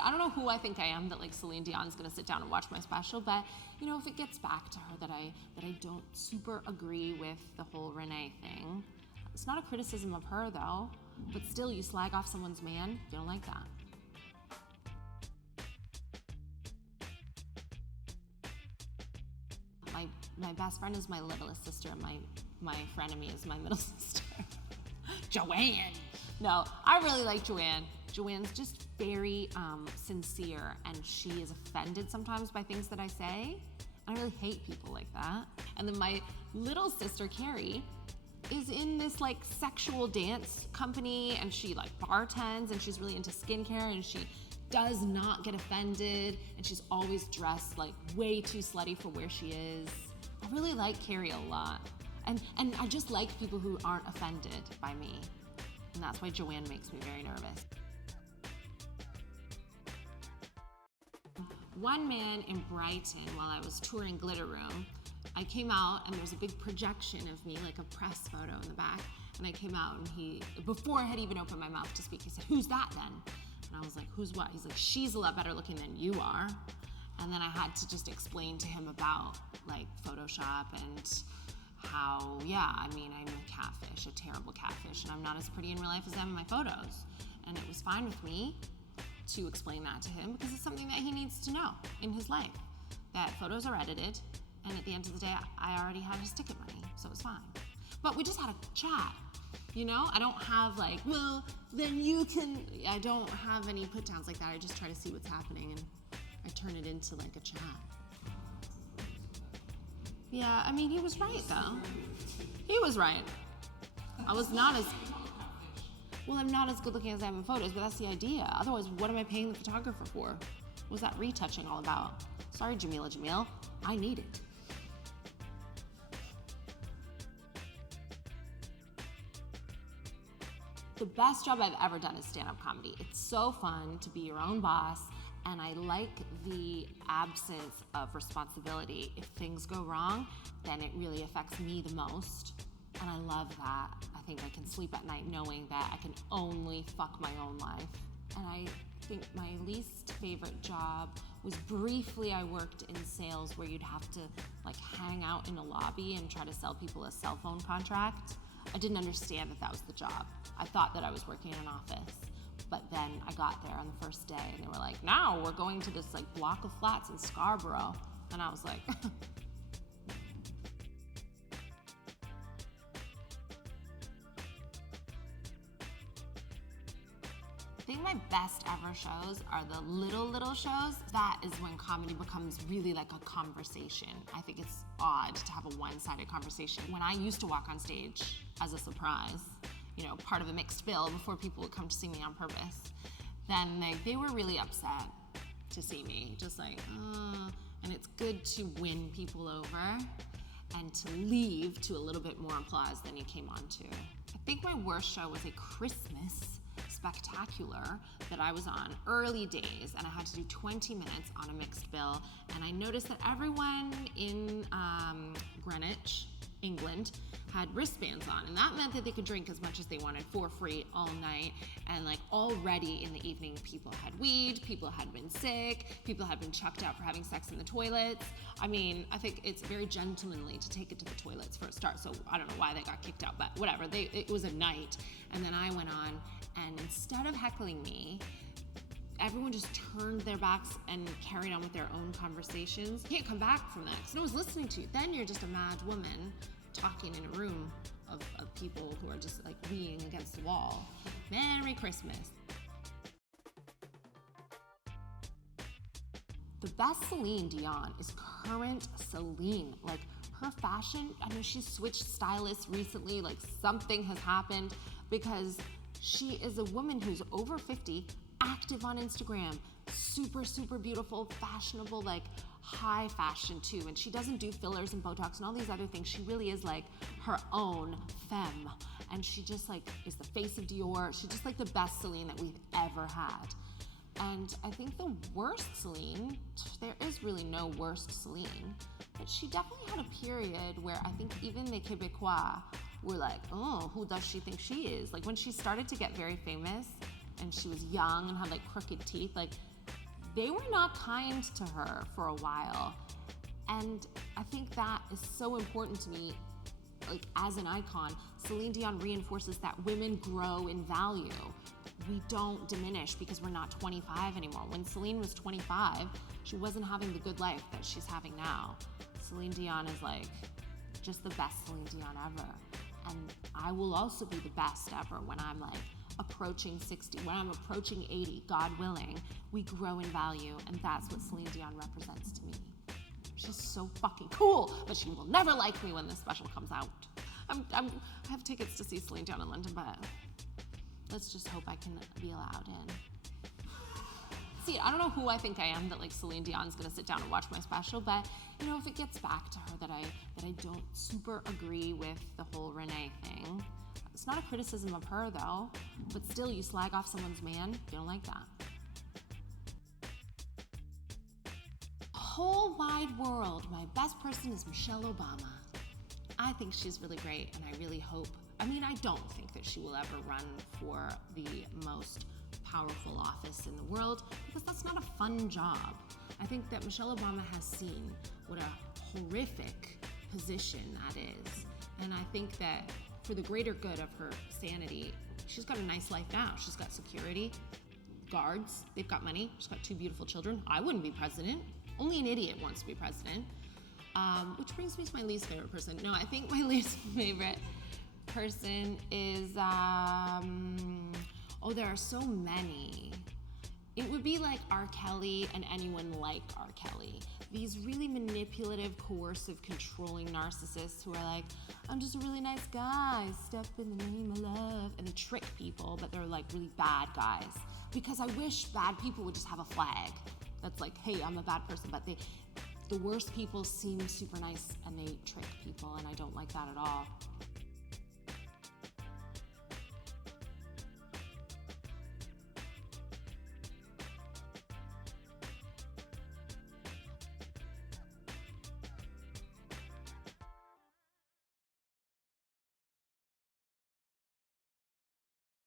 I don't know who I think I am that like Celine Dion's gonna sit down and watch my special, but you know, if it gets back to her that I don't super agree with the whole Renee thing, it's not a criticism of her though, but still you slag off someone's man, you don't like that. My best friend is my littlest sister, and my frenemy is my middle sister. Joanne. No, I really like Joanne. Joanne's just very sincere, and she is offended sometimes by things that I say. I really hate people like that. And then my little sister, Carrie, is in this like sexual dance company, and she like bartends, and she's really into skincare, and she does not get offended, and she's always dressed like way too slutty for where she is. I really like Carrie a lot. And I just like people who aren't offended by me. And that's why Joanne makes me very nervous. One man in Brighton, while I was touring Glitter Room, I came out and there was a big projection of me, like a press photo in the back. And I came out and he, before I had even opened my mouth to speak, he said, "Who's that then?" And I was like, "Who's what?" He's like, "She's a lot better looking than you are." And then I had to just explain to him about like Photoshop and how, yeah, I mean, I'm a catfish, a terrible catfish, and I'm not as pretty in real life as I am in my photos. And it was fine with me to explain that to him because it's something that he needs to know in his life, that photos are edited, and at the end of the day, I already had his ticket money, so it was fine. But we just had a chat, you know? I don't have like, well, then you can, I don't have any put downs like that. I just try to see what's happening and I turn it into like a chat. Yeah, I mean, he was right though. He was right. I was not as, well, I'm not as good looking as I am in photos, but that's the idea. Otherwise, what am I paying the photographer for? What was that retouching all about? Sorry, Jamila Jamil, I need it. The best job I've ever done is stand-up comedy. It's so fun to be your own boss, and I like the absence of responsibility. If things go wrong, then it really affects me the most, and I love that. I think I can sleep at night knowing that I can only fuck my own life. And I think my least favorite job was briefly I worked in sales where you'd have to like hang out in a lobby and try to sell people a cell phone contract. I didn't understand that that was the job. I thought that I was working in an office. But then I got there on the first day and they were like, "Now we're going to this like block of flats in Scarborough." And I was like, I think my best ever shows are the little shows. That is when comedy becomes really like a conversation. I think it's odd to have a one-sided conversation. When I used to walk on stage as a surprise, you know, part of a mixed bill before people would come to see me on purpose, then they were really upset to see me, just like, and it's good to win people over and to leave to a little bit more applause than you came on to. I think my worst show was a Christmas spectacular that I was on early days, and I had to do 20 minutes on a mixed bill, and I noticed that everyone in Greenwich, England, had wristbands on, and that meant that they could drink as much as they wanted for free all night. And like already in the evening, people had weed, people had been sick, people had been chucked out for having sex in the toilets. I mean, I think it's very gentlemanly to take it to the toilets for a start, so I don't know why they got kicked out, but whatever, it was a night. And then I went on, and instead of heckling me, everyone just turned their backs and carried on with their own conversations. You can't come back from that because no one's listening to you. Then you're just a mad woman talking in a room of people who are just like leaning against the wall. Merry Christmas. The best Celine Dion is current Celine. Like her fashion, I know she's switched stylists recently, like something has happened because she is a woman who's over 50, active on Instagram, super beautiful, fashionable, like high fashion too. And she doesn't do fillers and Botox and all these other things. She really is like her own femme. And she just like is the face of Dior. She's just like the best Celine that we've ever had. And I think the worst Celine, there is really no worst Celine, but she definitely had a period where I think even the Québécois were like, oh, who does she think she is? Like when she started to get very famous and she was young and had like crooked teeth, like they were not kind to her for a while. And I think that is so important to me. Like, as an icon, Celine Dion reinforces that women grow in value. We don't diminish because we're not 25 anymore. When Celine was 25, she wasn't having the good life that she's having now. Celine Dion is like just the best Celine Dion ever. And I will also be the best ever when I'm like approaching 60, when I'm approaching 80, God willing. We grow in value, and that's what Celine Dion represents to me. She's so fucking cool, but she will never like me when this special comes out. I have tickets to see Celine Dion in London, but let's just hope I can be allowed in. See, I don't know who I think I am that like Celine Dion's gonna sit down and watch my special, but you know, if it gets back to her that I don't super agree with the whole Renee thing, it's not a criticism of her though, but still, you slag off someone's man, you don't like that. Whole wide world, my best person is Michelle Obama. I think she's really great, and I really hope, I don't think that she will ever run for the most powerful office in the world, because that's not a fun job. I think that Michelle Obama has seen what a horrific position that is, and I think that for the greater good of her sanity, she's got a nice life now. She's got security, guards, they've got money, she's got 2 beautiful children. I wouldn't be president. Only an idiot wants to be president. Which brings me to my least favorite person. No, I think my least favorite person is, there are so many. It would be like R. Kelly and anyone like R. Kelly. These really manipulative, coercive, controlling narcissists who are like, I'm just a really nice guy, step in the name of love. And they trick people, but they're like really bad guys. Because I wish bad people would just have a flag that's like, hey, I'm a bad person, but the worst people seem super nice and they trick people, and I don't like that at all.